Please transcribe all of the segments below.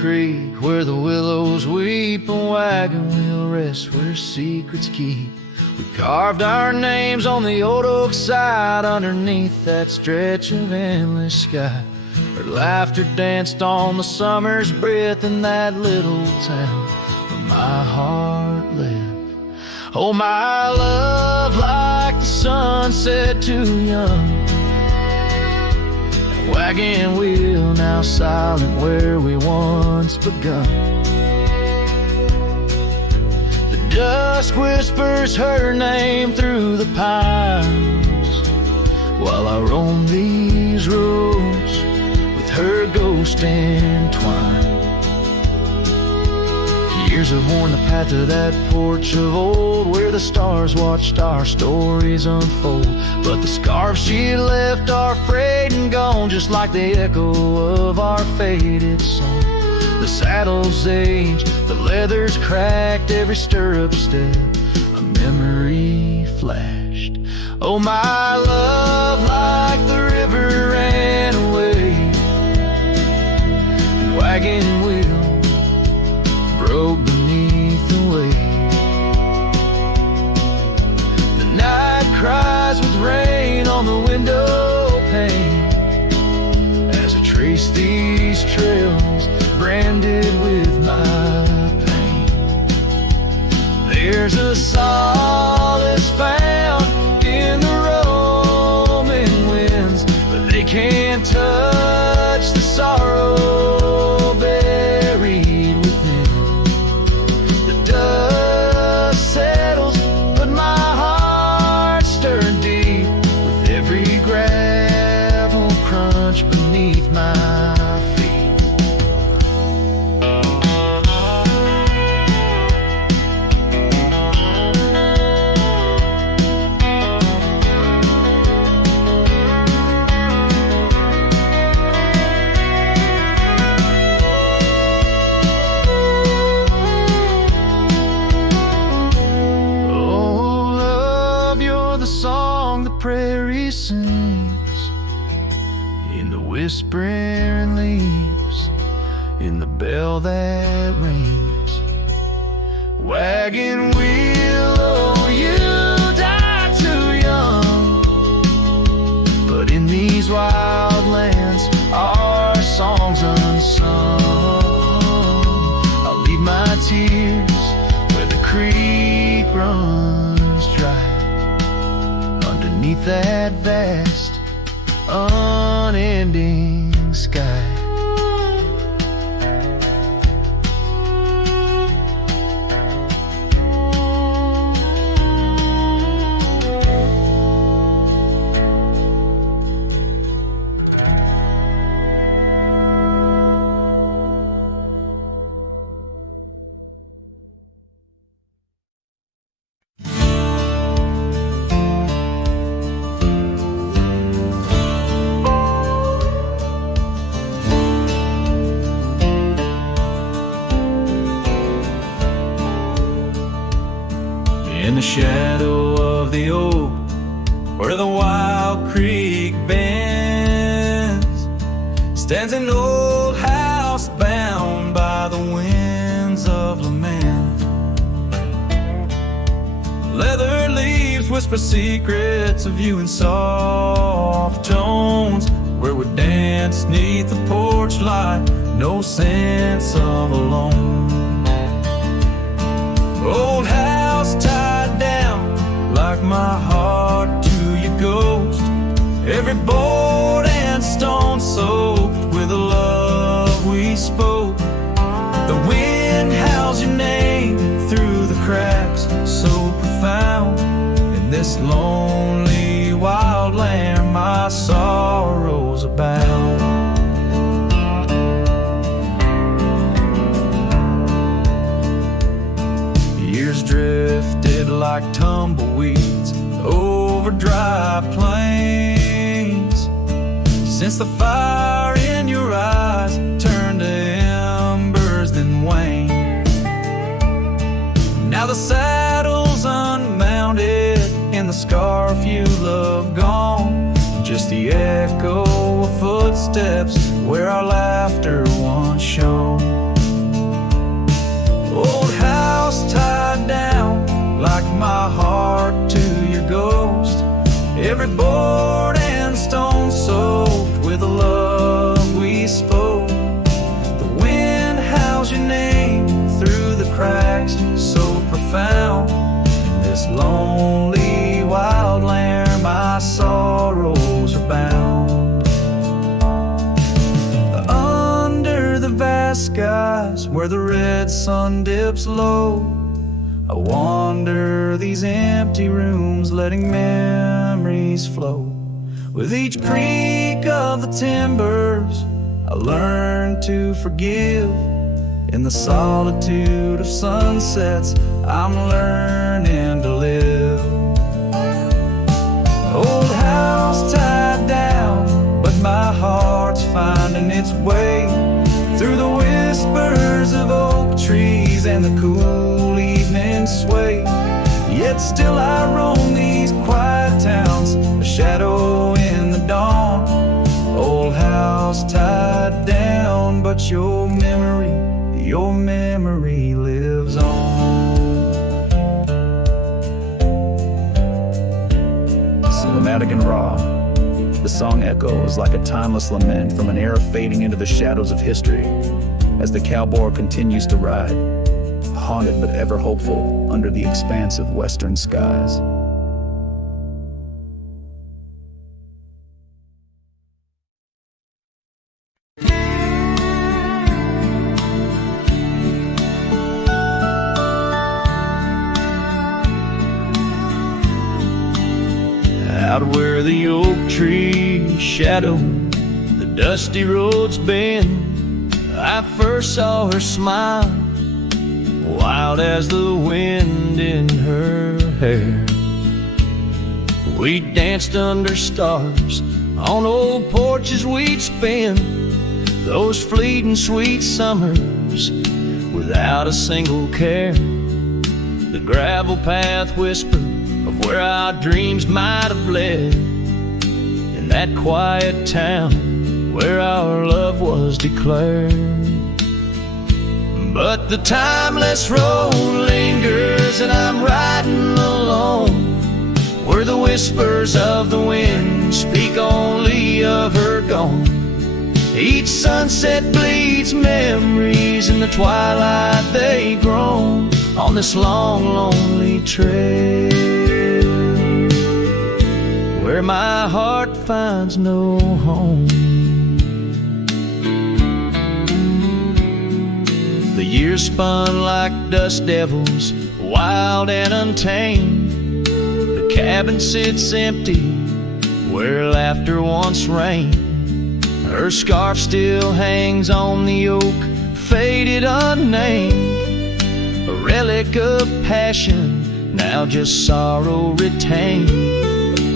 creek where the willows weep, a wagon wheel rests where secrets keep. We carved our names on the old oak side underneath that stretch of endless sky. Our laughter danced on the summer's breath in that little town where my heart lived. Oh, my love, like the sunset too young. That wagon wheel now silent where we once begun. The dusk whispers her name through the pines while I roam these roads with her ghost entwined. Years have worn the path to that porch of old where the stars watched our stories unfold. But the scarves she left are frayed and gone, just like the echo of our faded song. The saddle's aged, the leather's cracked, every stirrup step a memory flashed. Oh, my love, like the river ran away, and wagon wheel broke beneath the weight. The night cries with rain on the window pane as I trace these trails branded with my pain. There's a solace found in the roaming winds, but they can't touch the sorrow buried within. The dust settles, but my heart stirred deep with every gravel crunch beneath my feet. Prairie sings in the whispering leaves, in the bell that rings. Wagon wheel, oh, you died too young, but in these wild lands our songs unsung. I'll leave my tears where the creek runs dry, beneath that vast, unending sky. In the shadow of the oak, where the wild creek bends, stands an old house bound by the winds of lament. Leather leaves whisper secrets of you in soft tones, where we dance neath the porch light, no sense of alone. Old house tied down like my heart to your ghost, every board and stone soaked with the love we spoke. The wind howls your name through the cracks, so profound. In this lonely wild land my sorrows abound. Years drifted like tumbleweeds over dry plains, since the fire in your eyes turned to embers then waned. Now the saddle's unmounted and the scarf you love gone, just the echo of footsteps where our laughter once shone. skies where the red sun dips low. I wander these empty rooms, letting memories flow. With each creak of the timbers, I learn to forgive. In the solitude of sunsets, I'm learning to live. Old house tied down, but my heart's finding its way through the whispers of oak trees and the cool evening sway. Yet still I roam these quiet towns, a shadow in the dawn. Old house tied down, but your memory lives on. Cinematic and raw, the song echoes like a timeless lament from an era fading into the shadows of history as the cowboy continues to ride, haunted but ever hopeful under the expansive western skies. Out where the oak trees shadow the dusty roads bend, I first saw her smile, wild as the wind in her hair. We danced under stars on old porches we'd spend those fleeting sweet summers without a single care. The gravel path whispered of where our dreams might have led, in that quiet town where our love was declared. But the timeless road lingers and I'm riding alone, where the whispers of the wind speak only of her gone. Each sunset bleeds memories, in the twilight they groan on this long, lonely trail, where my heart finds no home. The years spun like dust devils, wild and untamed. The cabin sits empty where laughter once reigned. Her scarf still hangs on the oak, faded unnamed, a relic of passion, now just sorrow retained.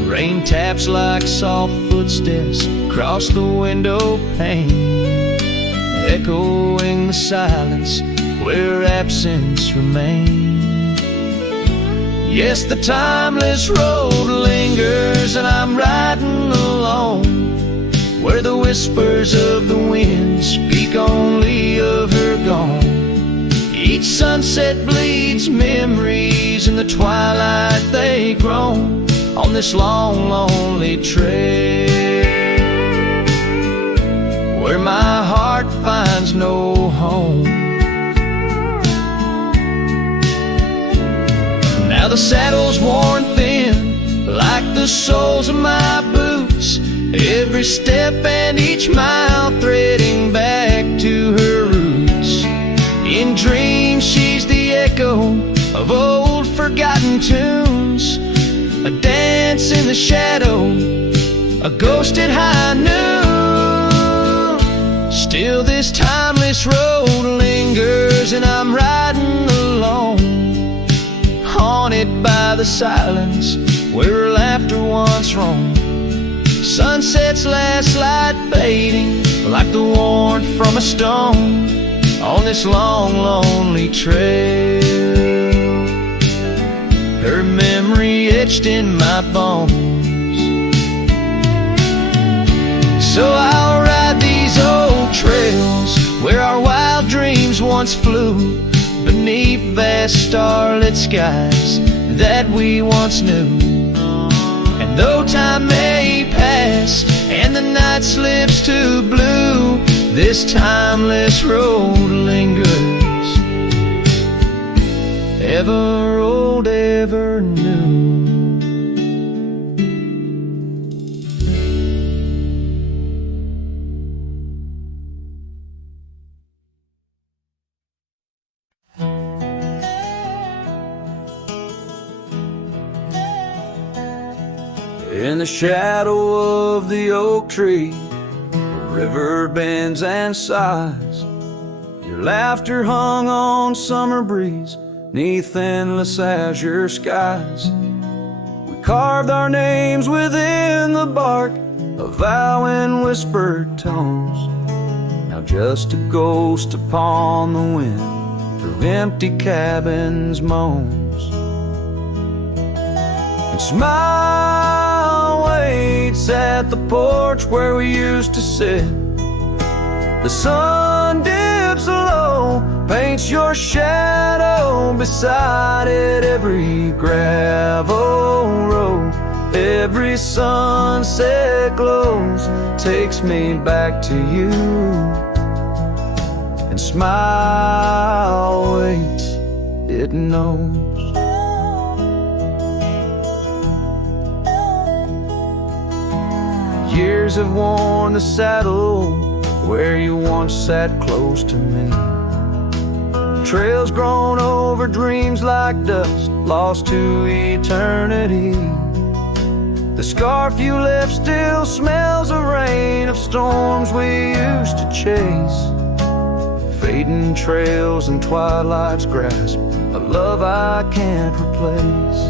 Rain taps like soft footsteps across the window pane, echoing the silence where absence remains. Yes, the timeless road lingers and I'm riding alone, where the whispers of the wind speak only of her gone. Each sunset bleeds memories, in the twilight they groan on this long, lonely trail, where my heart finds no home. Now the saddle's worn thin, like the soles of my boots, every step and each mile threading back to her roots. In dreams she's the echo of old forgotten tunes, a dance in the shadow, a ghost at high noon. Still this timeless road lingers and I'm riding alone, haunted by the silence where laughter once roamed. Sunset's last light fading like the warmth from a stone on this long, lonely trail, her memory etched in my bones. So I'll ride these old trails where our wild dreams once flew, beneath vast starlit skies that we once knew. And though time may pass and the night slips to blue, this timeless road lingers, ever old, ever new. In the shadow of the oak tree, the river bends and sighs. Your laughter hung on summer breeze, 'neath endless azure skies. We carved our names within the bark, a vow in whispered tones. Now just a ghost upon the wind, through empty cabins moans. And smile waits at the porch where we used to sit. The sun dips low, paints your shadow beside it. Every gravel road, every sunset glows, takes me back to you. And smile waits, it knows. Years have worn the saddle where you once sat close to me. Trails grown over dreams like dust, lost to eternity. The scarf you left still smells of rain, of storms we used to chase. Fading trails and twilight's grasp, a love I can't replace.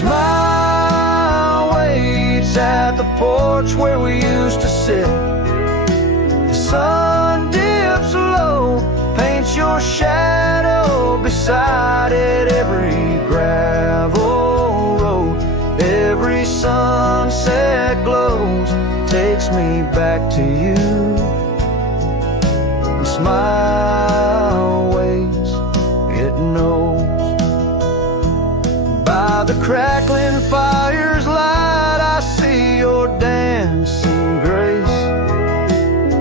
Smile waits at the porch where we used to sit. The sun dips low, paints your shadow beside it. Every gravel road, every sunset glows, takes me back to you. And smile waits, it knows. By the crackling fire's light, I see your dancing grace,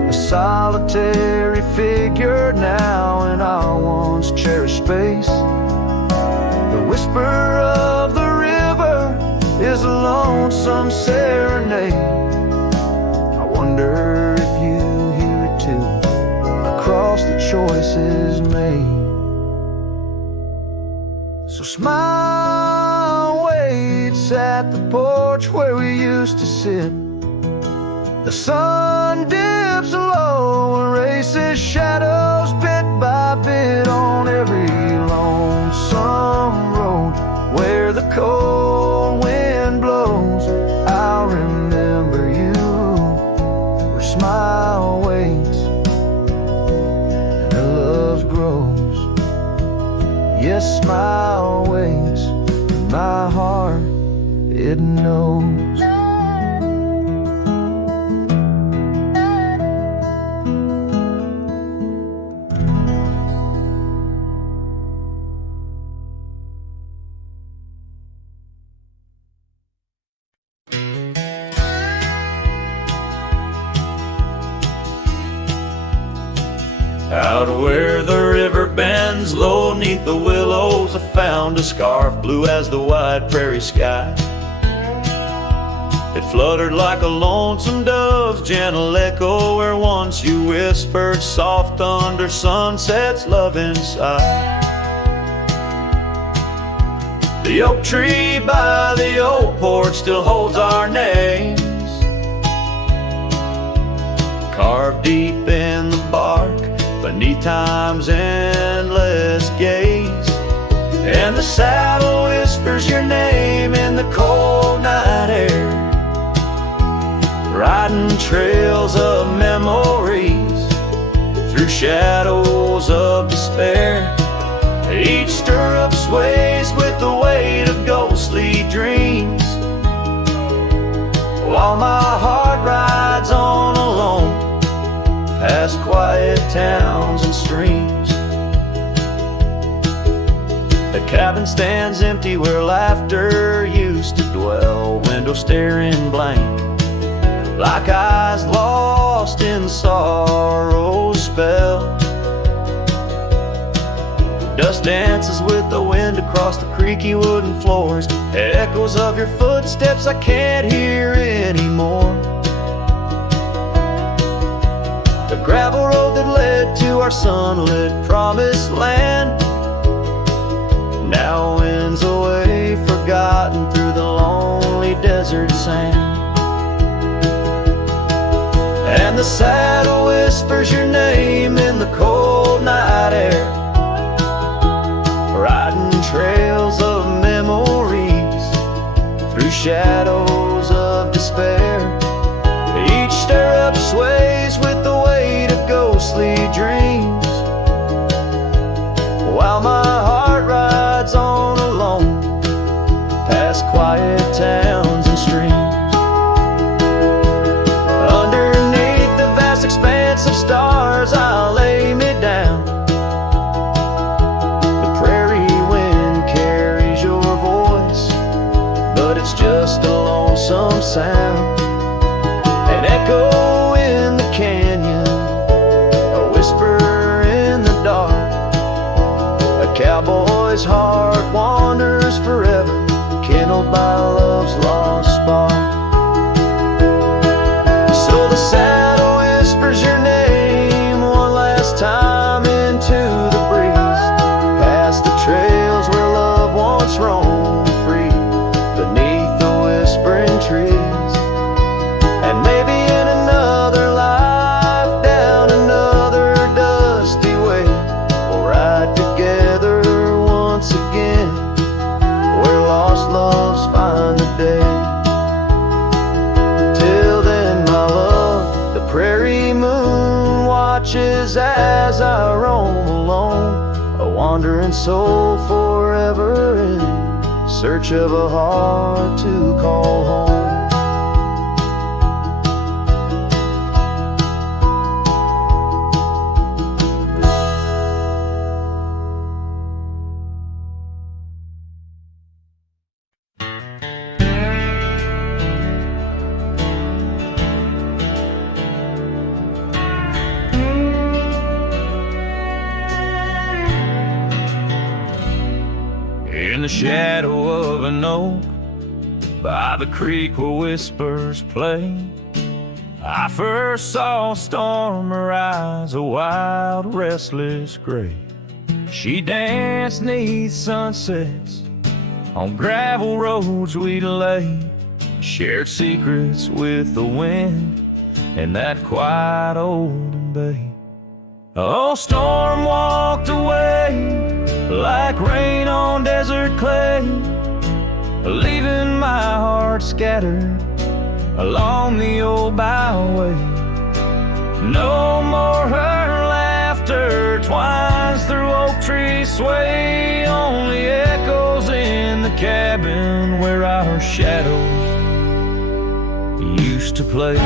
a solitary figure now in our once cherished space. The whisper of the river is a lonesome serenade. I wonder if you hear it too, across the choices made. So smile waits at the porch where we used to sit. The sun dips low, erases shadows bit by bit on every lonesome road. Where the cold wind blows, I'll remember you. Where smile waits and our love grows. Yes, smile waits, and my heart, it knows. Out where the river bends low neath the willows, I found a scarf blue as the wide prairie sky. It fluttered like a lonesome dove's gentle echo, where once you whispered soft under sunset's loving sigh. The oak tree by the old porch still holds our names, carved deep in the bark beneath time's endless gaze. And the saddle whispers your name in the cold night air, riding trails of memories through shadows of despair. Each stirrup sways with the weight of ghostly dreams, while my heart rides on alone past quiet towns and streams. The cabin stands empty where laughter used to dwell, window staring blank, like eyes lost in sorrow's spell. Dust dances with the wind across the creaky wooden floors, echoes of your footsteps I can't hear anymore. The gravel road that led to our sunlit promised land now winds away for forgotten through the lonely desert sand. And the saddle whispers your name in the cold night air, riding trails of memories through shadows of despair. Each stirrup sways with the weight of ghostly dreams, while my heart rides on alone past quiet towns and streams. Underneath the vast expanse of stars I'll lay me down. The prairie wind carries your voice, but it's just a lonesome sound. An echo in the canyon, a whisper in the dark. A cowboy's heart wanders forever, kindled by love's lost spark. So the saddle whispers your name one last time into the breeze, past the trails where love once roamed free, beneath the whispering trees. And maybe in another life, down another dusty way, we'll ride together once again, where lost loves find the day. Till then, my love, the prairie moon watches as I roam alone, a wandering soul forever in search of a heart to call home. In the shadow of an oak, by the creek where whispers play, I first saw a storm arise, a wild, restless gray. She danced 'neath sunsets on gravel roads we'd lay, shared secrets with the wind in that quiet old bay. Oh, storm walked away like rain on desert clay, leaving my heart scattered along the old byway. No more her laughter twines through oak tree sway, only echoes in the cabin where our shadows used to play.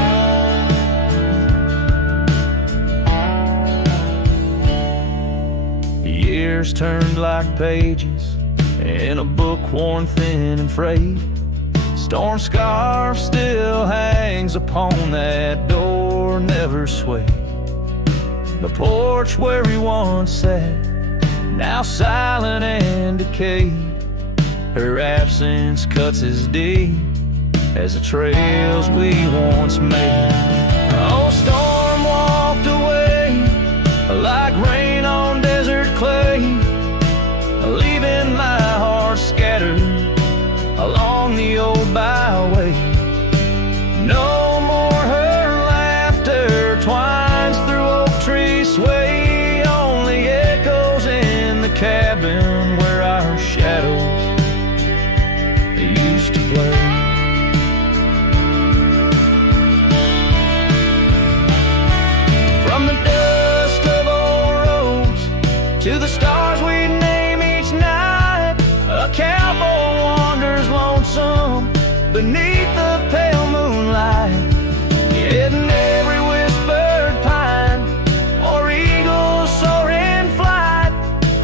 Years turned like pages in a book worn thin and frayed. Storm scarf still hangs upon that door, never swayed. The porch where we once sat, now silent and decayed. Her absence cuts as deep as the trails we once made. Oh, storm walked away like rain on desert clay, leaving my heart scattered along the old byway. No more her laughter twines through oak tree sway, only echoes in the cabin where our shadows used to play. From the dust of old roads to the stars we name each night, a cowboy wanders lonesome beneath the pale moonlight, hitting every whispered pine or eagle soar in flight.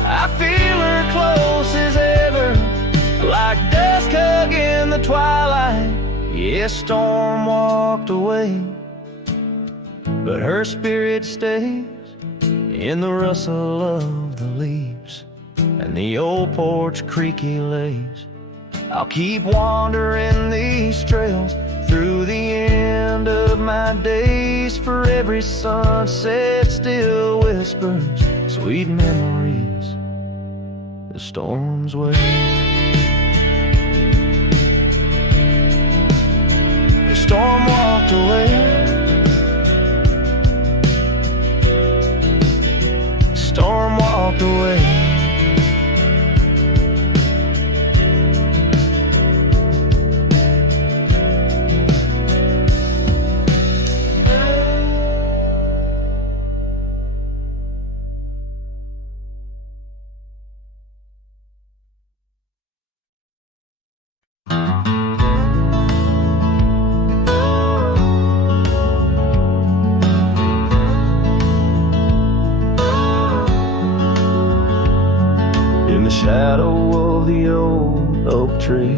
I feel her close as ever, like dusk hugging the twilight. Yes, storm walked away, but her spirit stays in the rustle of the leaves and the old porch creaky lays. I'll keep wandering these trails through the end of my days, for every sunset still whispers sweet memories the storm's way. storm walked away. Storm walked away. Shadow of the old oak tree,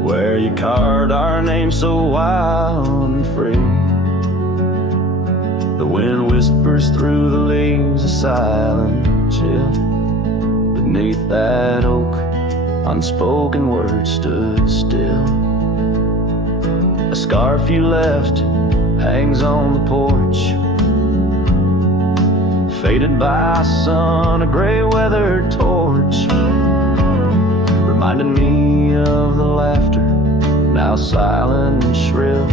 where you carved our name so wild and free. The wind whispers through the leaves, a silent chill. Beneath that oak, unspoken words stood still. A scarf you left hangs on the porch, faded by sun, a gray weathered torch, reminding me of the laughter, now silent and shrill,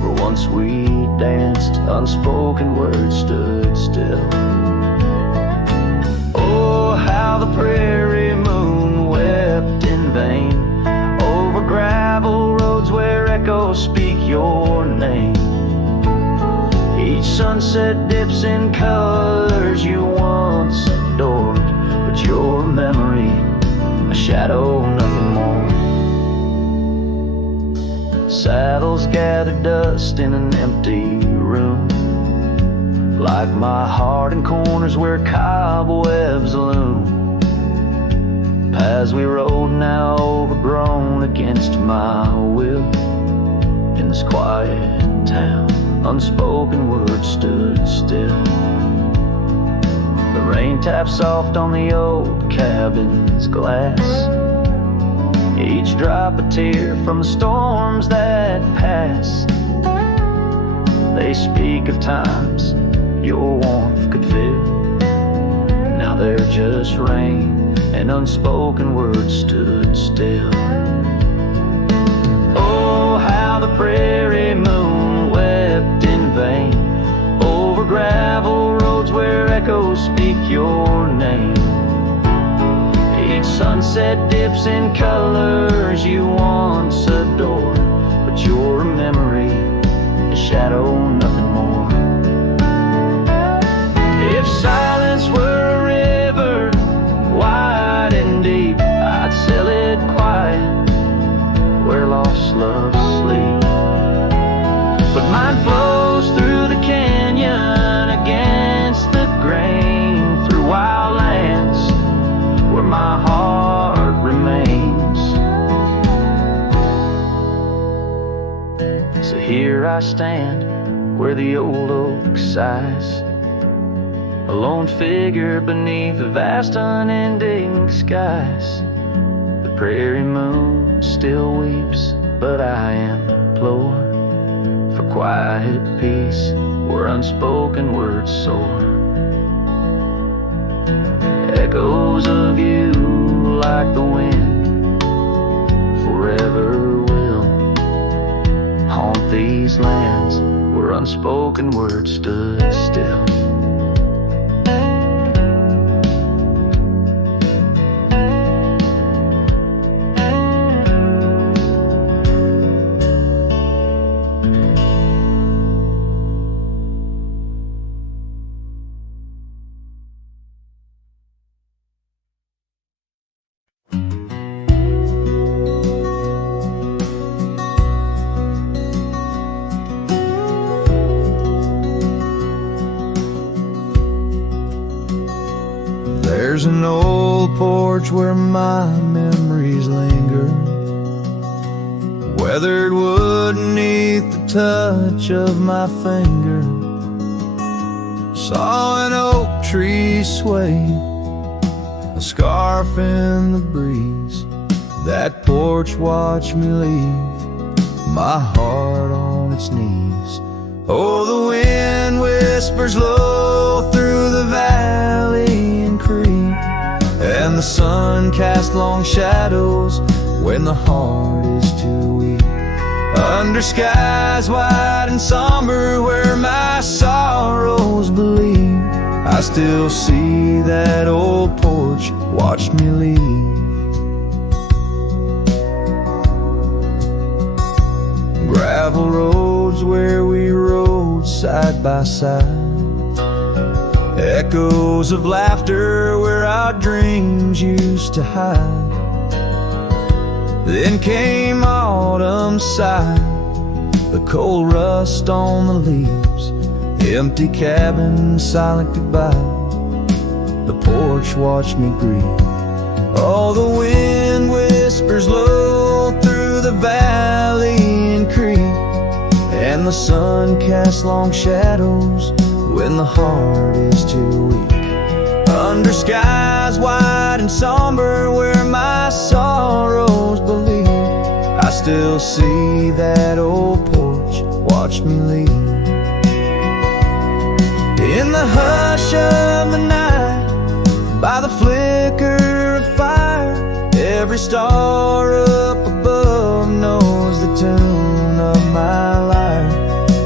where once we danced, unspoken words stood still. Oh, how the prairie moon wept in vain over gravel roads where echoes speak your name. Each sunset dips in colors you once adored, but your memory, a shadow, nothing more. Saddles gather dust in an empty room, like my heart in corners where cobwebs loom. Paths we rode now overgrown against my will. In this quiet town, unspoken words stood still. The rain tapped soft on the old cabin's glass, each drop a tear from the storms that pass. They speak of times your warmth could fill. Now they're just rain, and unspoken words stood still. Oh, how the prairie moon wept in vain over gravel roads where echoes speak your name. Each sunset dips in colors you once adored, but your memory, a shadow, nothing more. If silence were a river, wide and deep, I'd sail it quiet where lost loves sleep. But mine flows through the canyon against the grain, through wild lands where my heart remains. So here I stand where the old oak sighs, a lone figure beneath the vast unending skies. The prairie moon still weeps, but I implore for quiet peace where unspoken words soar. Echoes of you like the wind forever will haunt these lands where unspoken words stood still. There's an old porch where my memories linger, weathered wood beneath the touch of my finger. Saw an oak tree sway, a scarf in the breeze. That porch watched me leave, my heart on its knees. Oh, the wind whispers low through the valley and creek, and the sun casts long shadows when the heart is too weak. Under skies wide and somber where my sorrows believe, I still see that old porch watch me leave. Gravel roads where we rode side by side, echoes of laughter where our dreams used to hide. Then came autumn sigh, the cold rust on the leaves, empty cabin, silent goodbye. The porch watched me grieve. Oh, the wind whispers low through the valley and creek, and the sun casts long shadows when the heart is too weak. Under skies wide and somber where my sorrows believe, I still see that old porch watch me leave. In the hush of the night, by the flicker of fire, every star up above knows the tune of my lyre.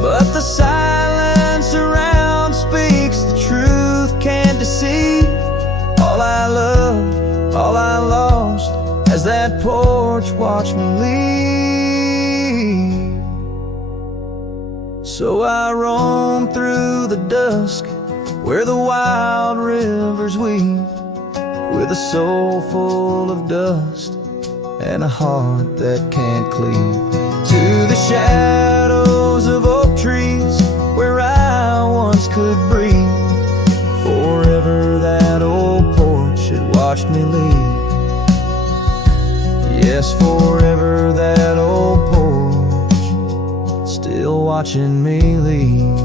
But the silence around speaks the truth, can't deceive. All I loved, all I lost, as that porch watched me leave. So I roam through the dusk where the wild rivers weave, with a soul full of dust and a heart that can't cleave. To the shadows of oak trees where I once could breathe, forever that old porch had watched me leave. Yes, forever that old porch still watching me leave.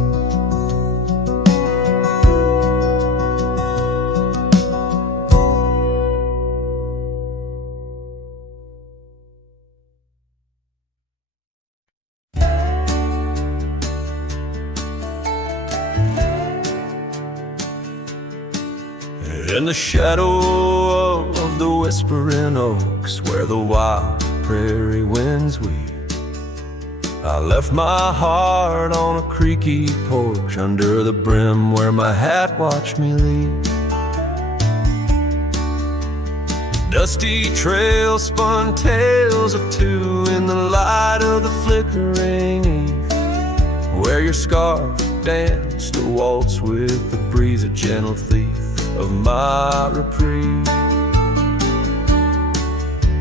In the shadow of the whispering oaks where the wild prairie winds weave, I left my heart on a creaky porch under the brim where my hat watched me leave. Dusty trail spun tales of two in the light of the flickering eve, where your scarf danced a waltz with the breeze, a gentle thief of my reprieve.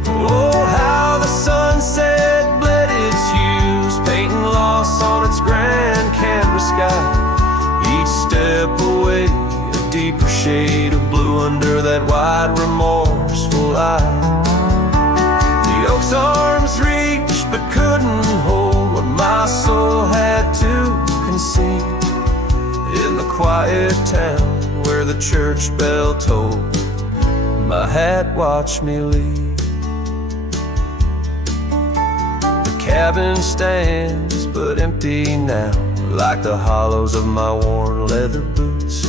Oh, how the sunset bled its hues, painting loss on its grand canvas sky. Each step away, a deeper shade of blue under that wide remorseful eye. The oak's arms reached but couldn't hold what my soul had to conceal. In the quiet town where the church bell tolled, my hat watched me leave. The cabin stands but empty now, like the hollows of my worn leather boots.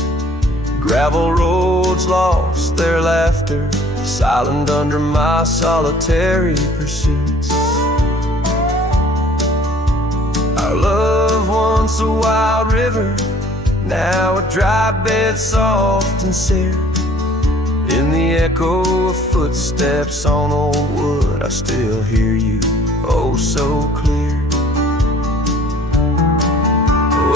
Gravel roads lost their laughter, silent under my solitary pursuits. Our love, once a wild river, now a dry bed soft and sere. In the echo of footsteps on old wood, I still hear you, oh so clear.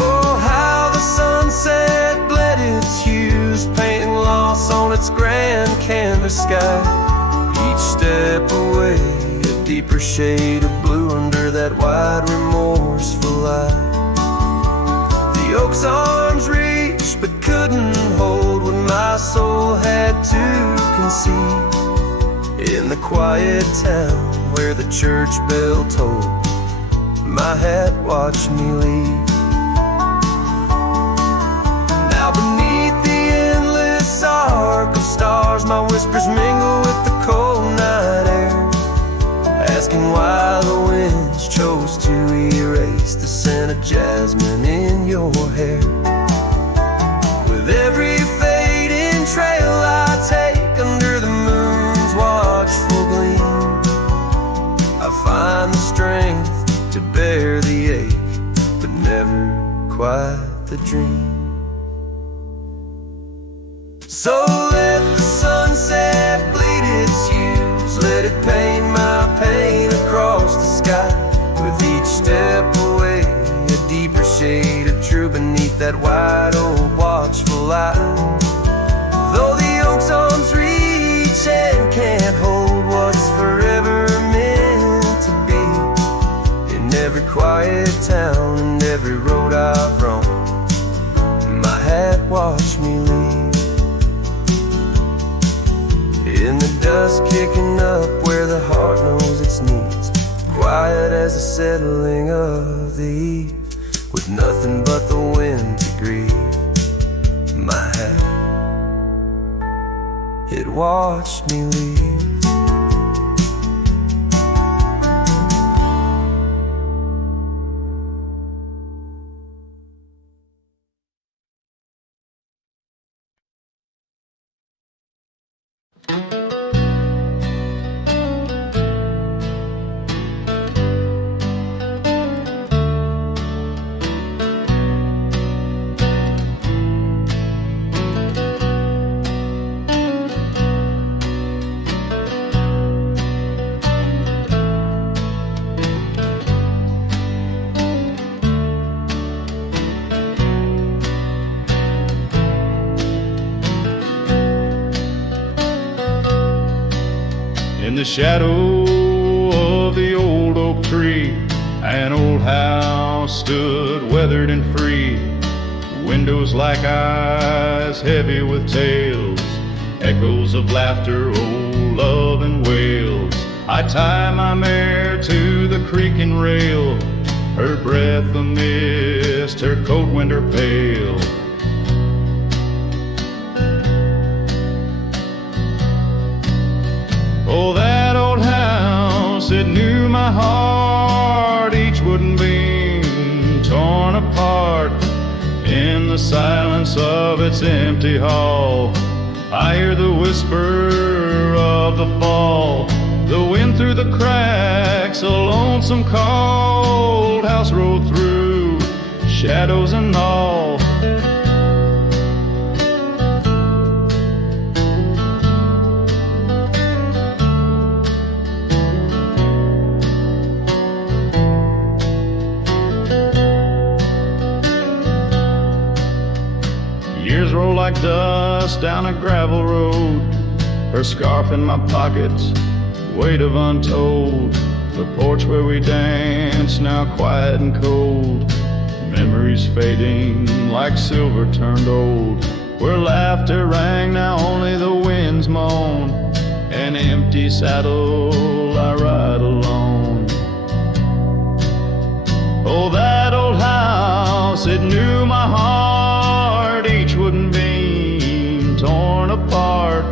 Oh, how the sunset bled its hues, painting loss on its grand canvas sky. Each step away, a deeper shade of blue under that wide remorseful eye. The oak's arms reached but couldn't hold what my soul had to concede. In the quiet town where the church bell tolled, my hat watched me leave. Now beneath the endless arc of stars, my whispers mingle with the cold night air, asking why the winds chose to erase the scent of jasmine in your hair. With every fading trail I take under the moon's watchful gleam, I find the strength to quite the dream. So let the sunset bleed its hues, let it paint my pain across the sky. With each step away, a deeper shade of true beneath that wide old watchful eye. Though the oak's arms reach and can't hold what's forever meant to be, in every quiet town and every road I've roamed, my hat watched me leave. In the dust kicking up where the heart knows its needs, quiet as the settling of the eve, with nothing but the wind to grieve. My hat, it watched me leave. In the shadow of the old oak tree, an old house stood weathered and free. Windows like eyes heavy with tales, echoes of laughter, old love and wails. I tie my mare to the creaking rail, her breath a mist, her coat winter pale. Oh, that old house, it knew my heart, each wooden beam torn apart. In the silence of its empty hall, I hear the whisper of the fall, the wind through the cracks, a lonesome cold house rolled through, shadows and all. Years roll like dust down a gravel road, her scarf in my pocket, weight of untold. The porch where we danced, now quiet and cold. Memories fading like silver turned old. Where laughter rang, now only the winds moan. An empty saddle, I ride alone. Oh, that old house, it knew my heart, each wooden beam torn apart.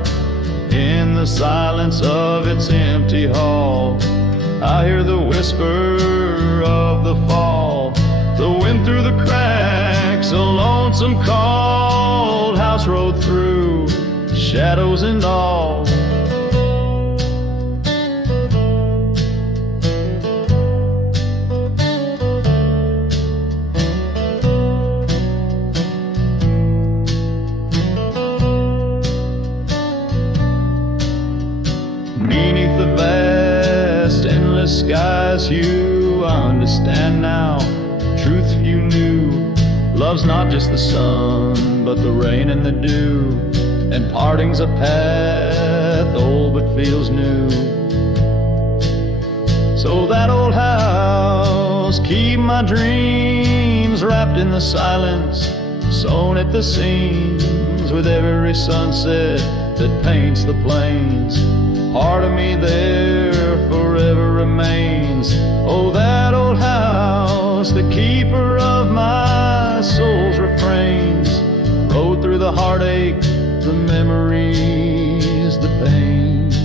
In the silence of its empty hall, I hear the whisper of the fall, the wind through the cracks, a lonesome cold house rode through, shadows and all. Beneath the vast, endless skies, you understand now. Truth you knew, love's not just the sun, but the rain and the dew. And parting's a path, old but feels new. So that old house, keep my dreams wrapped in the silence, sewn at the seams with every sunset that paints the plains. Part of me there forever remains. Oh, that old house, the keeper of my soul's refrains. Rode through the heartache, the memories, the pains.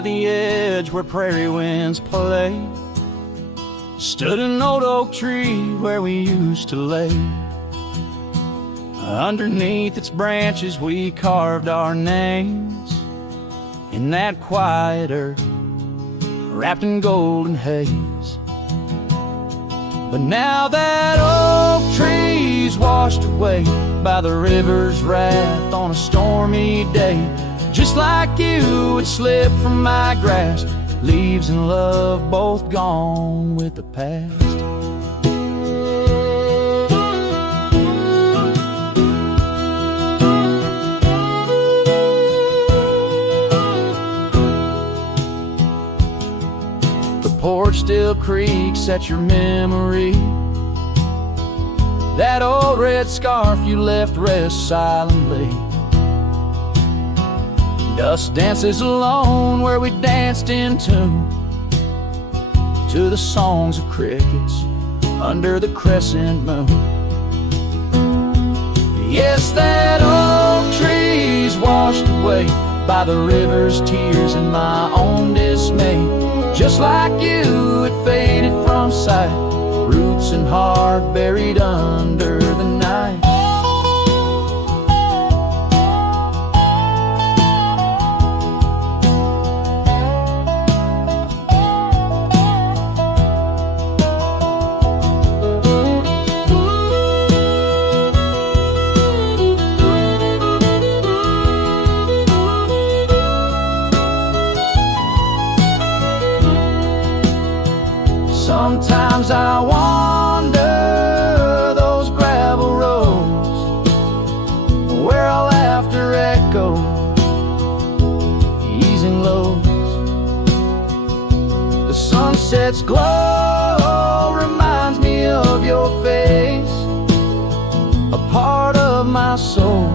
by the edge where prairie winds play. Stood an old oak tree where we used to lay. Underneath its branches we carved our names in that quiet earth wrapped in golden haze. But now that oak tree's washed away by the river's wrath on a stormy day. Just like you, it slipped from my grasp. Leaves and love both gone with the past. The porch still creaks at your memory. That old red scarf you left rests silently. Dust dances alone where we danced in tune to the songs of crickets under the crescent moon. Yes, that old tree's washed away by the river's tears and my own dismay. Just like you, it faded from sight, roots and heart buried under the night. Sometimes I wander those gravel roads where our laughter echoes, easing lows. The sunset's glow reminds me of your face, a part of my soul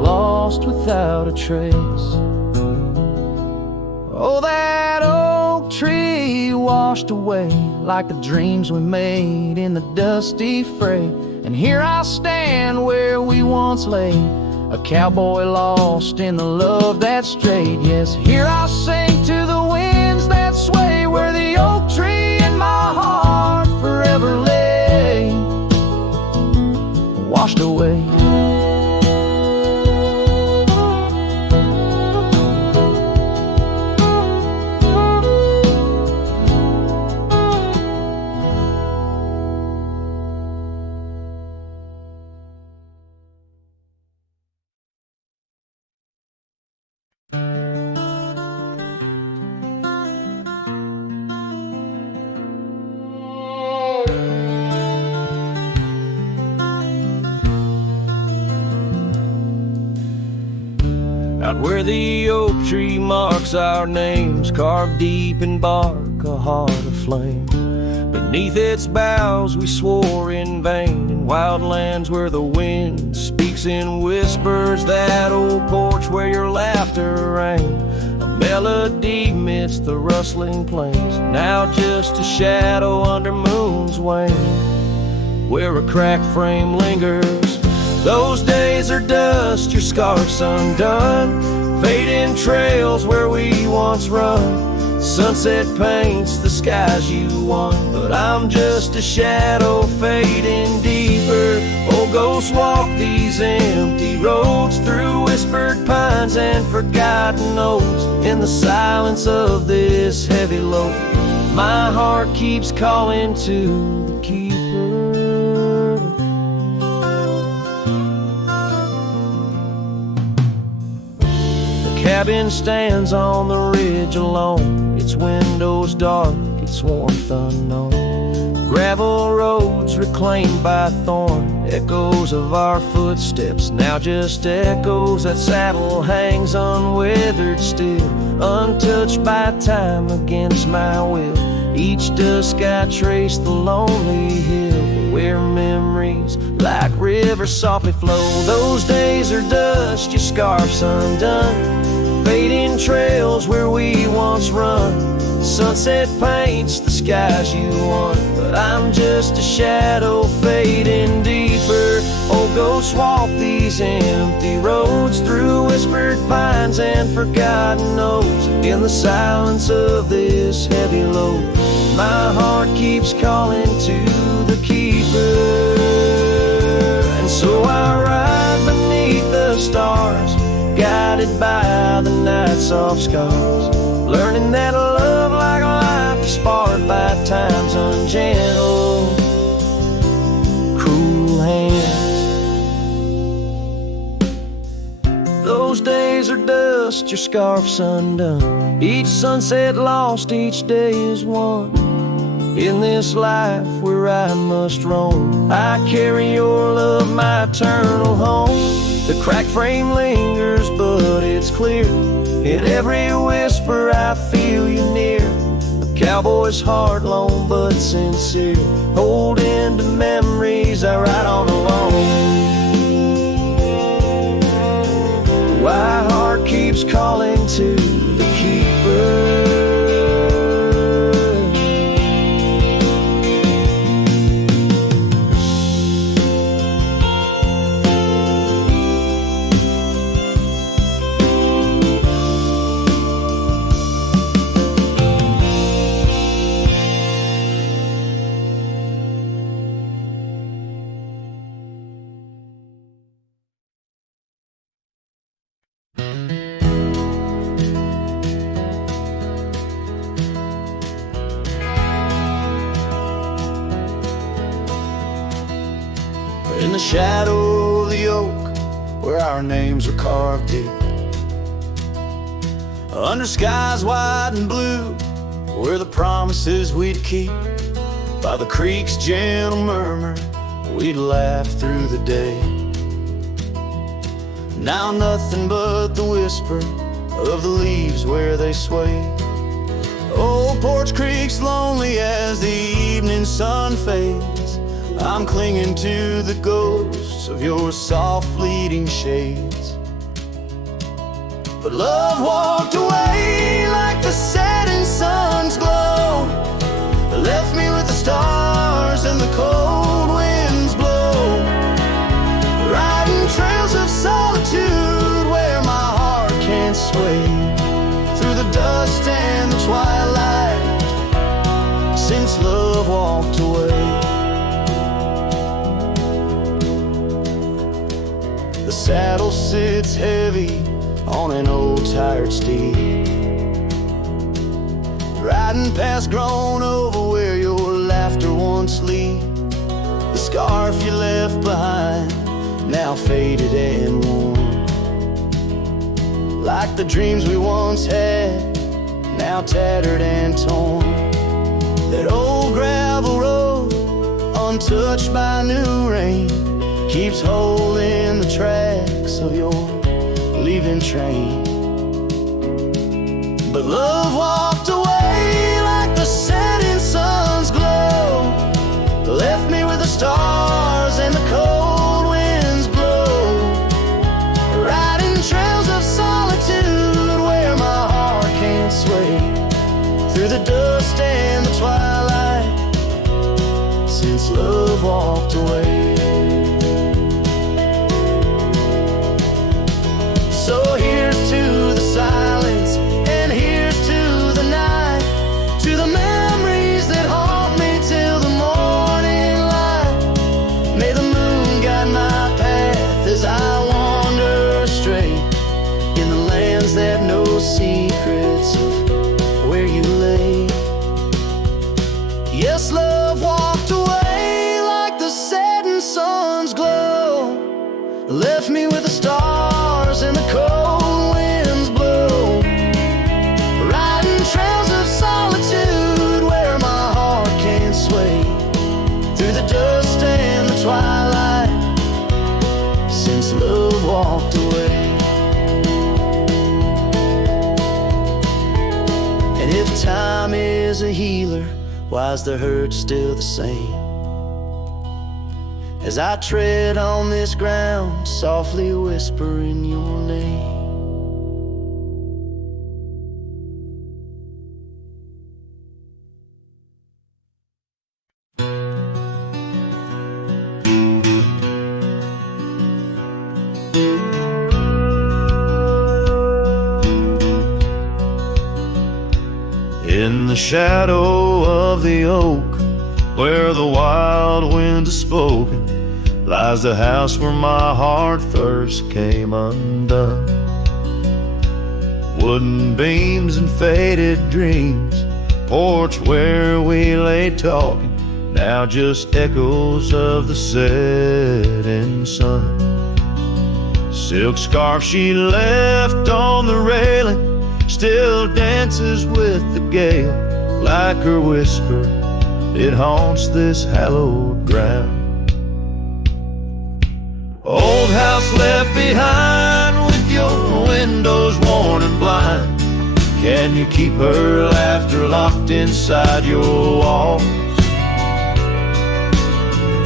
lost without a trace. Oh, that oak tree washed away like the dreams we made in the dusty fray. And here I stand where we once lay, a cowboy lost in the love that strayed. Yes, here I sing to the winds that sway where the oak tree in my heart forever lay, washed away. Out where the oak tree marks our names, carved deep in bark, a heart aflame. Beneath its boughs we swore in vain, in wild lands where the wind speaks in whispers. That old porch where your laughter rang, a melody midst the rustling plains. Now just a shadow under moon's wane, where a cracked frame lingers. Those days are dust, your scarf's undone, fading trails where we once run. Sunset paints the skies you won, but I'm just a shadow fading deeper. Oh, ghosts walk these empty roads through whispered pines and forgotten oaks. In the silence of this heavy load, my heart keeps calling to the keeper. Cabin stands on the ridge alone, its windows dark, its warmth unknown. Gravel roads reclaimed by thorn, echoes of our footsteps, now just echoes. That saddle hangs unweathered still, untouched by time against my will. Each dusk I trace the lonely hill where memories like rivers softly flow. Those days are dust, your scarf's undone, fading trails where we once run. Sunset paints the skies you won, but I'm just a shadow fading deeper. Oh, ghosts walk these empty roads through whispered pines and forgotten notes. In the silence of this heavy load, my heart keeps calling to the keeper. And so I ride beneath the stars, guided by the night's soft scars, learning that a love like life is sparred by time's ungentle, cruel hands. Those days are dust, your scarf's undone. Each sunset lost, each day is won. In this life where I must roam, I carry your love, my eternal home. The cracked frame lingers, but it's clear. In every whisper I feel you near. A cowboy's heart, lone but sincere, holding to memories I ride on alone. My heart keeps calling to the keeper. In the shadow of the oak, where our names were carved deep, under skies wide and blue, were the promises we'd keep. By the creek's gentle murmur, we'd laugh through the day. Now nothing but the whisper of the leaves where they sway. Old Porch Creek's lonely as the evening sun fades. I'm clinging to the ghosts of your soft fleeting shades. But love walked away like the setting sun's glow, left me with the stars and the cold winds blow, riding trails of solitude where my heart can't sway, through the dust and the twilight, since love walked away. The saddle sits heavy on an old tired steed, riding past grown over where your laughter once lead. The scarf you left behind, now faded and worn, like the dreams we once had, now tattered and torn. That old gravel road, untouched by new rain, keeps holding the tracks of your leaving train. But love walked away like the setting sun's glow, left me with the stars and the cold winds blow, riding trails of solitude where my heart can't sway, through the dust and the twilight, since love walked away. So here's to the silence, and here's to the night, to the memories that haunt me till the morning light. May the moon guide my path as I wander astray, in the lands that know secrets of where you lay. Yes, love walked away like the setting sun's glow, left me with the stars and the cold winds blow, riding trails of solitude where my heart can't sway, through the dust and the twilight, since love walked away. And if time is a healer, why's the hurt still the same? As I tread on this ground, softly whispering your name. the shadow of the oak, where the wild winds have spoken, lies the house where my heart first came undone. Wooden beams and faded dreams, porch where we lay talking, now just echoes of the setting sun. Silk scarf she left on the railing still dances with the gale. Like her whisper, it haunts this hallowed ground. Old house left behind with your windows worn and blind. Can you keep her laughter locked inside your walls?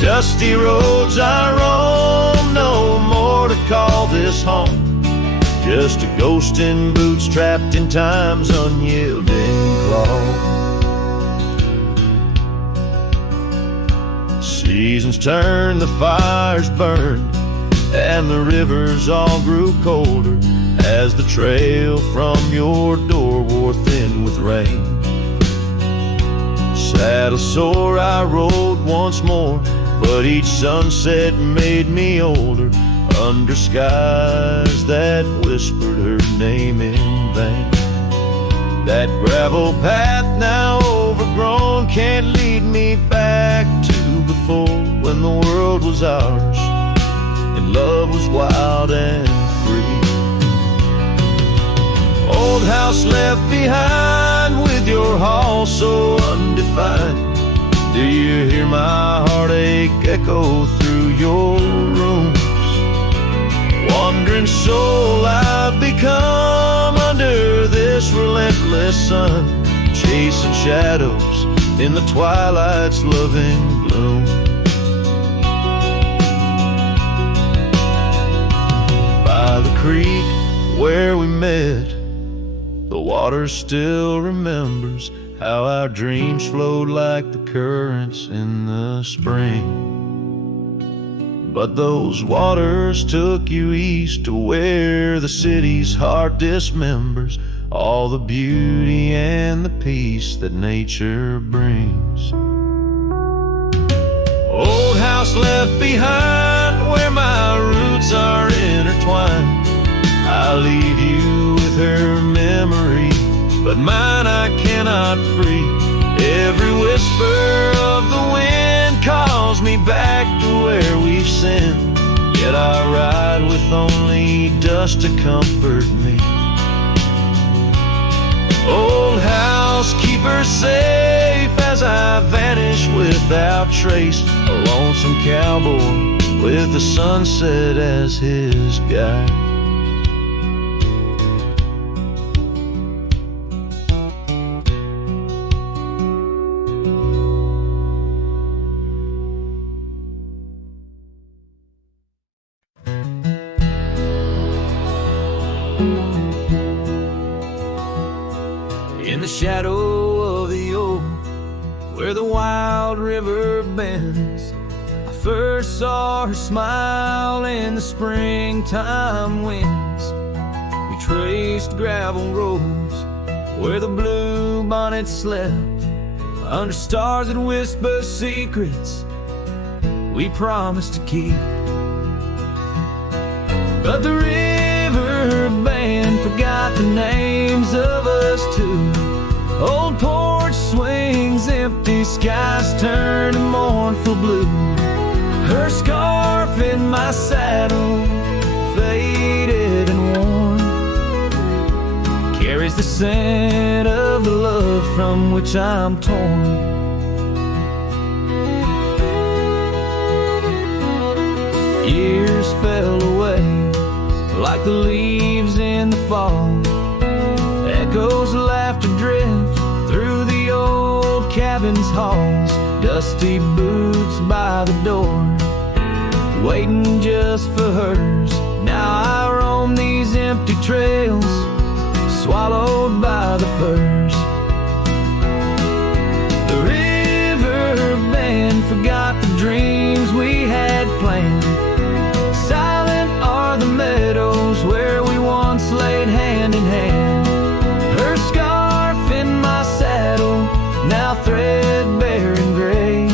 Dusty roads I roam, no more to call this home. Just a ghost in boots trapped in time's unyielding claw. Seasons turned, the fires burned, and the rivers all grew colder as the trail from your door wore thin with rain. Saddle sore I rode once more, but each sunset made me older, under skies that whispered her name in vain. That gravel path now overgrown can't lead me back to before, when the world was ours and love was wild and free. Old house left behind with your hall so undefined. Do you hear my heartache echo through your rooms? Wandering soul I've become under this relentless sun, chasing shadows in the twilight's loving gloom. By the creek where we met, the water still remembers how our dreams flowed like the currents in the spring. But those waters took you east to where the city's heart dismembers all the beauty and the peace that nature brings. Old house left behind where my roots are intertwined. I leave you with her memory, but mine I cannot free. Every whisper of the wind calls me back to where we've sinned, yet I ride with only dust to comfort me. Old house, keep her safe as I vanish without trace, a lonesome cowboy with the sunset as his guide. In the shadow of the oak, where the wild river bends, I first saw her smile in the springtime winds. We traced gravel roads where the blue bonnet slept, under stars that whisper secrets we promised to keep. But the river band forgot the names of us two. Old porch swings empty, skies turn to mournful blue. Her scarf in my saddle, faded and worn, carries the scent of the love from which I'm torn. Years fell away like the leaves in the fall. Echoes of laughter drift through the old cabin's halls. Dusty boots by the door, waiting just for hers. Now I roam these empty trails, swallowed by the firs. The river band forgot the dreams we had planned. Silent are the meadows where we once laid hand in hand. Her scarf in my saddle, threadbare and gray,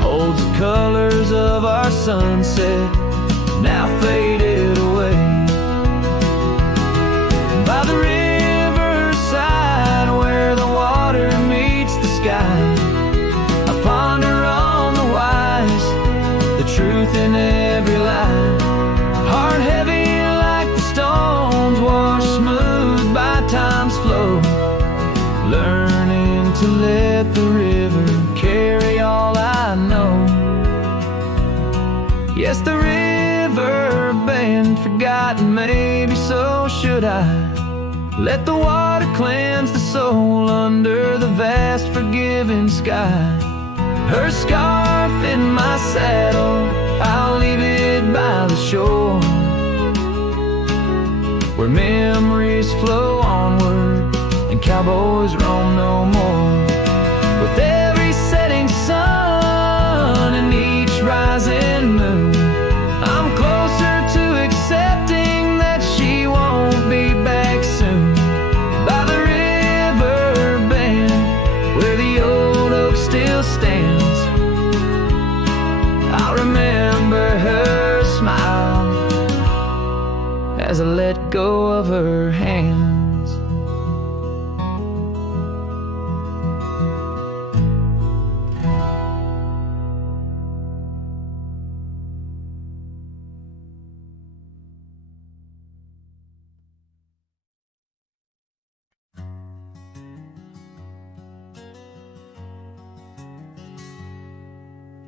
holds the colors of our sunset, now faded away. By the riverside where the water meets the sky, I ponder on the wise, the truth in every lie. Heart heavy like the stones washed smooth by time's flow, learning to let the river carry all I know. Yes, the river been forgotten, maybe so should I. Let the water cleanse the soul under the vast forgiving sky. Her scarf in my saddle, I'll leave it by the shore, where memories flow onward and cowboys roam no more. With every setting sun and each rising moon, I'm closer to accepting that she won't be back soon. By the river bend where the old oak still stands, I'll remember her smile as I let go of her hands.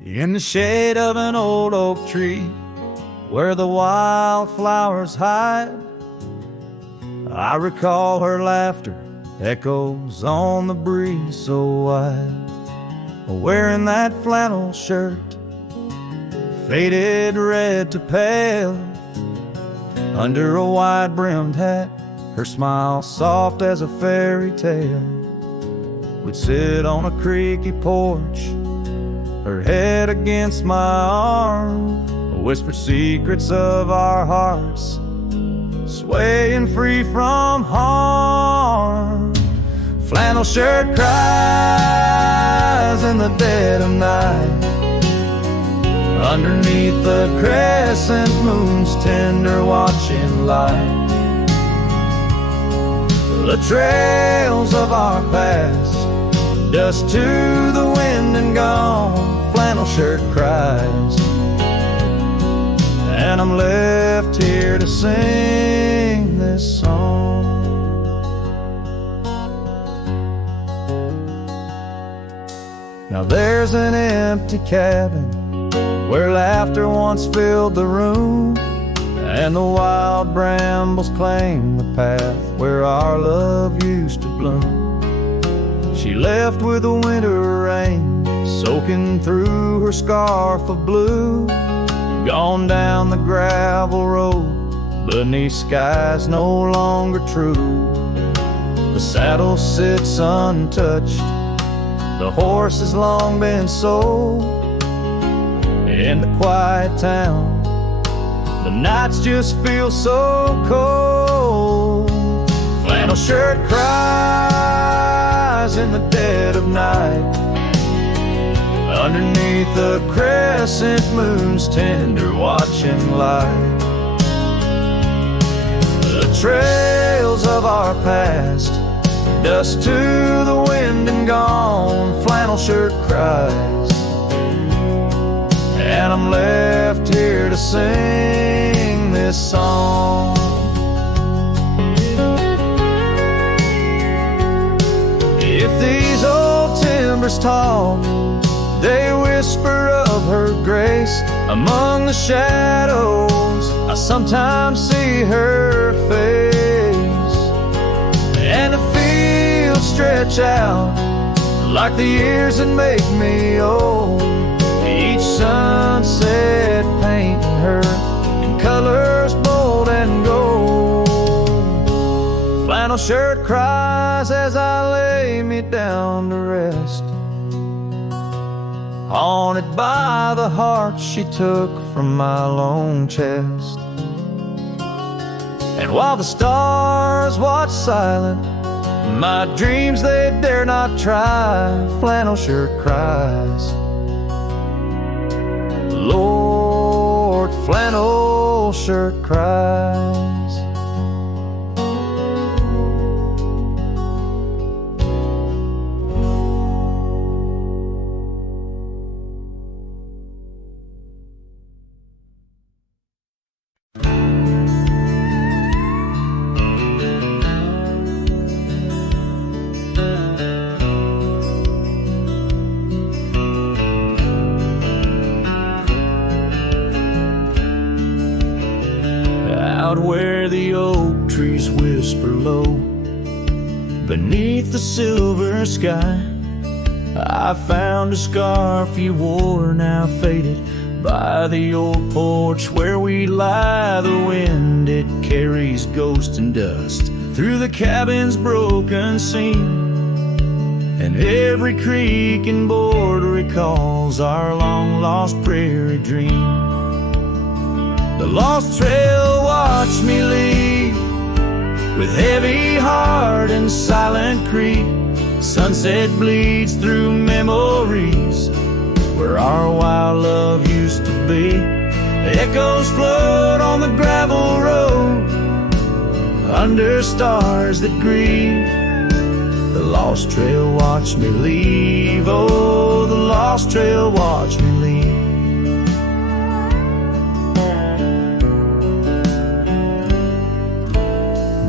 In the shade of an old oak tree, where the wildflowers hide, I recall her laughter echoes on the breeze so wide. Wearing that flannel shirt, faded red to pale, under a wide-brimmed hat, her smile soft as a fairy tale. We'd sit on a creaky porch, her head against my arm, whispered secrets of our hearts, swaying free from harm. Flannel shirt cries in the dead of night, underneath the crescent moon's tender watching light. The trails of our past, dust to the wind and gone. Flannel shirt cries, and I'm left here to sing this song. Now there's an empty cabin where laughter once filled the room, and the wild brambles claim the path where our love used to bloom. She left with the winter rain soaking through her scarf of blue, gone down the gravel road beneath skies no longer true. The saddle sits untouched, the horse has long been sold. In the quiet town, the nights just feel so cold. Flannel shirt cries in the dead of night, underneath the crescent moon's tender watching light. The trails of our past, dust to the wind and gone. Flannel shirt cries, and I'm left here to sing this song. If these old timbers talk, they whisper of her grace. Among the shadows, I sometimes see her face, and the fields stretch out like the years that make me old. Each sunset painting her in colors bold and gold. Flannel shirt cries as I lay me down to rest, haunted by the heart she took from my lone chest. And while the stars watch silent, My dreams they dare not try, flannel shirt cries. Lord, flannel shirt cries. Out where the oak trees whisper low, beneath the silver sky, I found a scarf you wore, now faded, by the old porch where we lie. The wind, it carries ghost and dust through the cabin's broken seam, and every creak and board recalls our long-lost prairie dream. The lost trail watched me leave, with heavy heart and silent creep. Sunset bleeds through memories where our wild love used to be. Echoes float on the gravel road under stars that grieve. The lost trail watched me leave. Oh, the lost trail watched me leave.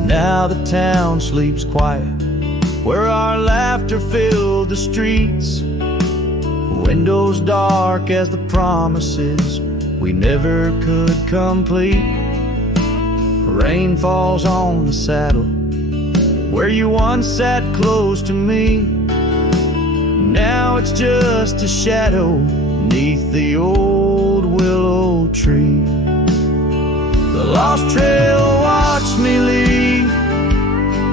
Now the town sleeps quiet, where our laughter filled the streets. Windows dark as the promises we never could complete. Rain falls on the saddle where you once sat close to me. Now it's just a shadow neath the old willow tree. The lost trail watched me leave,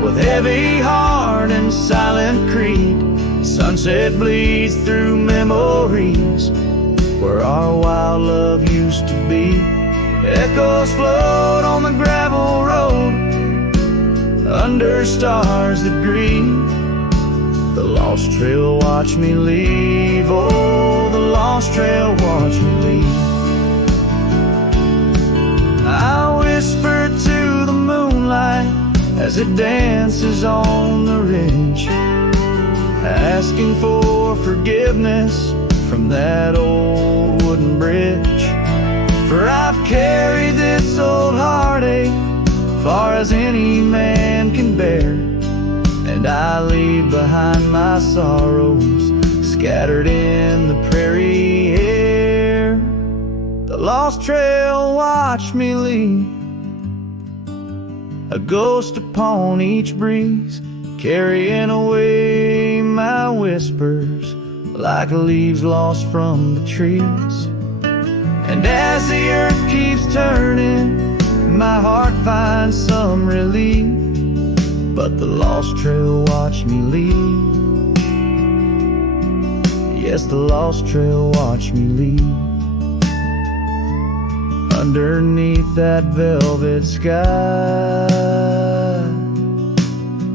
with heavy heart and silent creed. Sunset bleeds through memories where our wild love used to be. Echoes float on the gravel road under stars that grieve. The lost trail watched me leave. Oh, the lost trail watched me leave. I whisper to the moonlight as it dances on the ridge, asking for forgiveness from that old wooden bridge. For I've carried this old heartache far as any man can bear, and I leave behind my sorrows scattered in the prairie air. The lost trail watched me leave, a ghost upon each breeze, carrying away my whispers like leaves lost from the trees. And as the earth keeps turning, my heart finds some relief, but the lost trail watched me leave. Yes, the lost trail watched me leave. Underneath that velvet sky,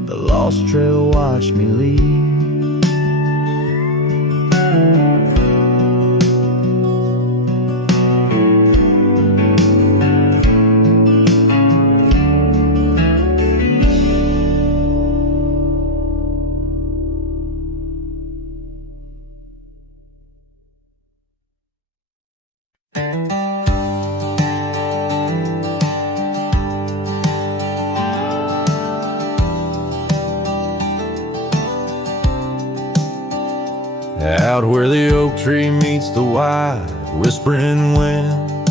the lost trail watched me leave. Out where the oak tree meets the wide whispering wind,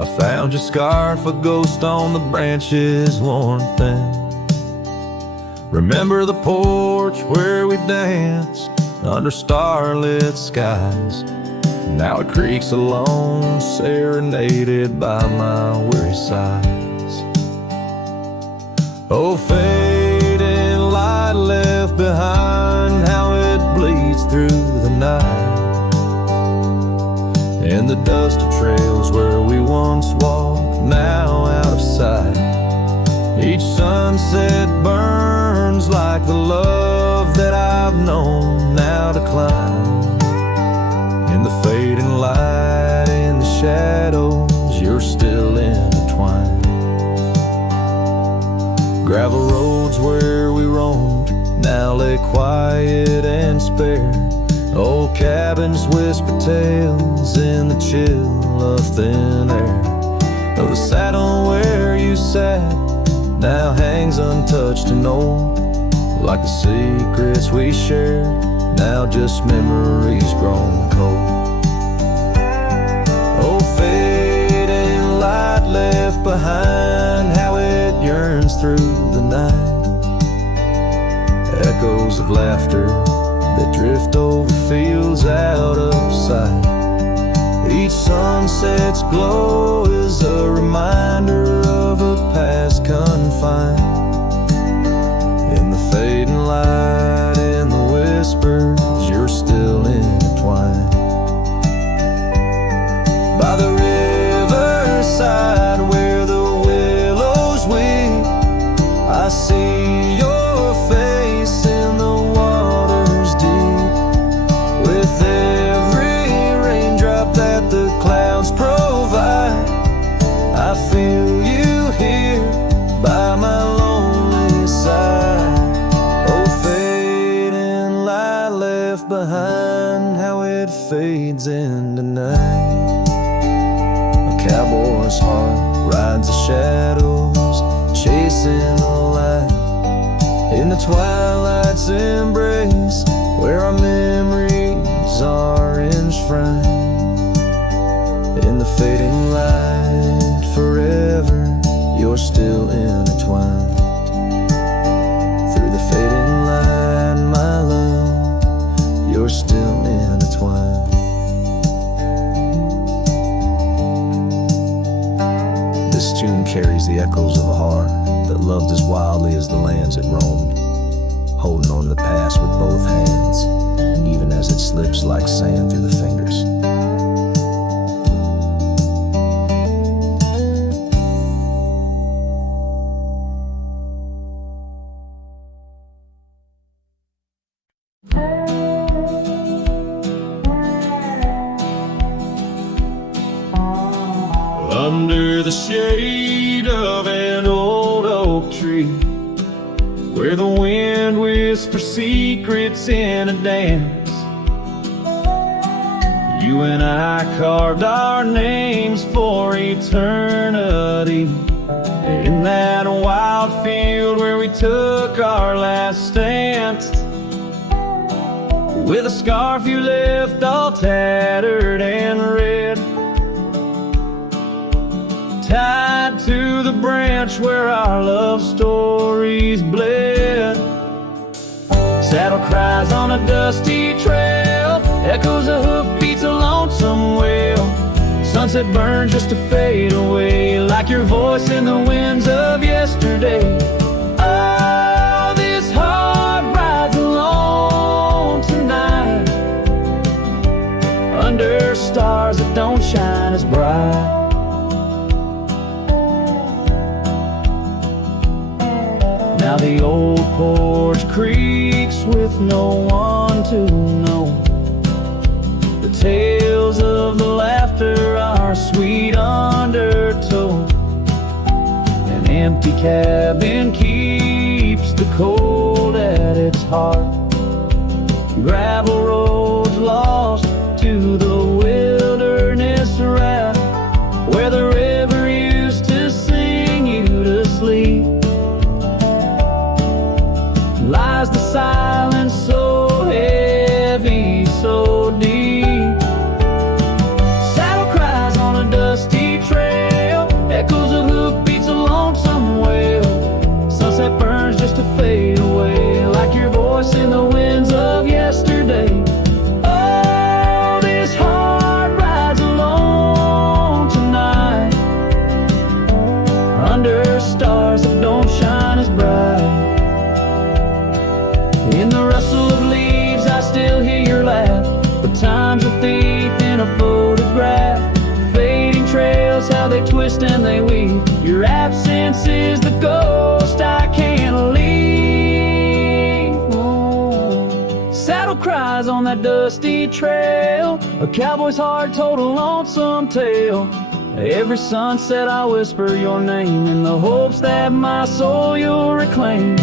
I found your scarf, a ghost on the branches worn thin. Remember the porch where we danced under starlit skies? Now it creaks alone, serenaded by my weary sighs. Oh, fading light left behind, how it bleeds through the night, and the dusty trails where we once walked, now out of sight. Each sunset burns burns like the love that I've known now decline. In the fading light, in the shadows, you're still intertwined. Gravel roads where we roamed now lay quiet and spare. Old cabins whisper tales in the chill of thin air. Though the saddle where you sat now hangs untouched and old, like the secrets we shared, now just memories grown cold. Oh, fading light left behind, how it yearns through the night. Echoes of laughter that drift over fields out of sight. Each sunset's glow is a reminder of a past confined. In the fading light, in the whispers, you're still intertwined. By the riverside where the willows weep, I see your face in the waters deep. With every raindrop that the clouds provide, I feel you here by my lonely side. Oh, fading light left behind, how it fades into night. A cowboy's heart rides the shadows, chasing the light. In the twilight's embrace, where our memories are enshrined. In the fading light, forever, you're still intertwined. Through the fading light, my love, you're still intertwined. This tune carries the echoes of a heart that loved as wildly as the lands it roamed, holding on to the past with both hands, even as it slips like sand through the fingers. Under the shade of an old oak tree, where the wind whispers secrets in a dance, you and I carved our names for eternity. In that wild field where we took our last stance, with a scarf you left all tattered and red, tied to the branch where our love stories bled. Saddle cries on a dusty trail, echoes of hoofbeats, a lonesome wail. Sunset burns just to fade away, like your voice in the winds of yesterday. Oh, this heart rides alone tonight, under stars that don't shine as bright. Now the old porch creaks with no one to know. The tales of the laughter are sweet undertow. An empty cabin keeps the cold at its heart. Gravel roads lost to the wilderness raft, where the river used to sing you to sleep. Lies the silence so heavy, so deep. Saddle cries on a dusty trail, echoes of hoofbeats, a lonesome wail. Sunset burns just to fade away, like your voice in the winds of yesterday. Oh, this heart rides alone tonight, under stars that don't shine as bright. In the rustle of leaves I still hear your laugh, but time's a thief in a photograph. Fading trails, how they twist and they weave. Your absence is the ghost I can't leave. cries on that dusty trail, a cowboy's heart told a lonesome tale. Every sunset I whisper your name in the hopes that my soul you'll reclaim.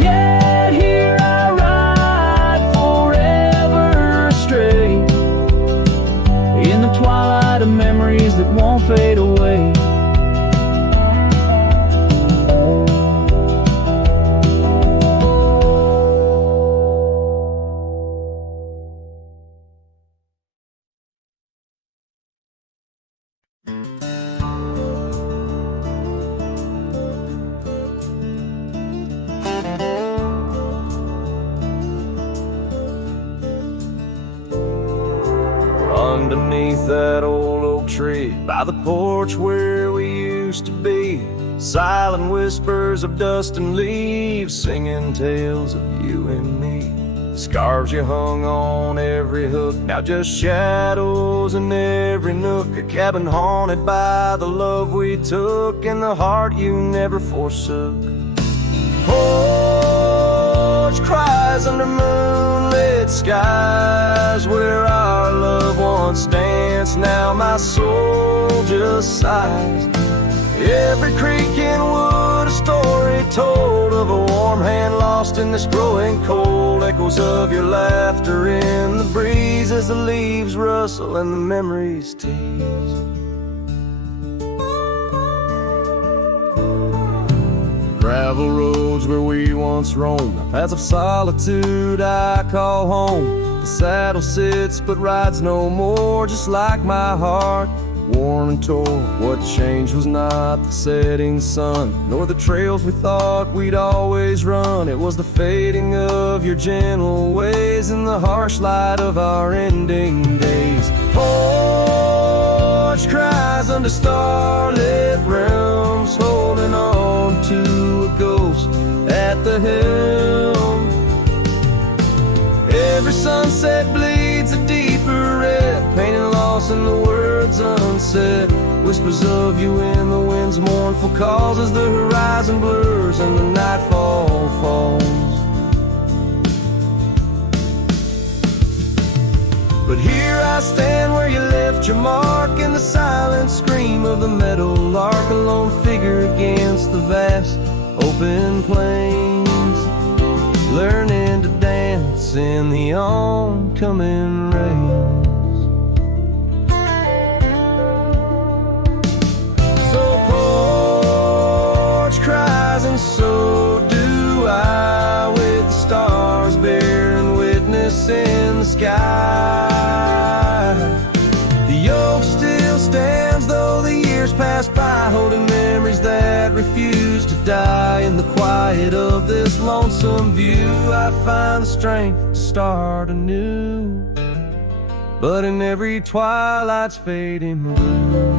Yet here I ride forever astray, in the twilight of memories that won't fade away. Underneath that old oak tree, by the porch where we used to be, silent whispers of dust and leaves, singing tales of you and me. Scarves you hung on every hook, now just shadows in every nook. A cabin haunted by the love we took, and the heart you never forsook. Porch cries under moonlit skies, where our love once danced, now my soul just sighs. Every creek and wood a story told of a warm hand lost in this growing cold. Echoes of your laughter in the breeze as the leaves rustle and the memories tease. Gravel roads where we once roamed, paths of solitude I call home. The saddle sits but rides no more, just like my heart, worn and torn. What changed was not the setting sun, nor the trails we thought we'd always run. It was the fading of your gentle ways and the harsh light of our ending days. Porch cries under starlit realms, holding on to a ghost at the helm. Every sunset bleeds a deeper red, pain and loss in the words unsaid. Whispers of you in the wind's mournful calls as the horizon blurs and the nightfall falls. But here I stand where you left your mark, in the silent scream of the meadow lark, a lone figure against the vast open plains, learning to dance in the oncoming rains. So porch cries and so do I, with the stars bearing witness in the sky. The oak still stands though the years pass by, holding memories that refuse to die. In the quiet of this lonesome view, I find the strength to start anew. But in every twilight's fading blue,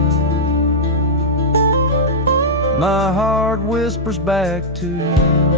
my heart whispers back to you.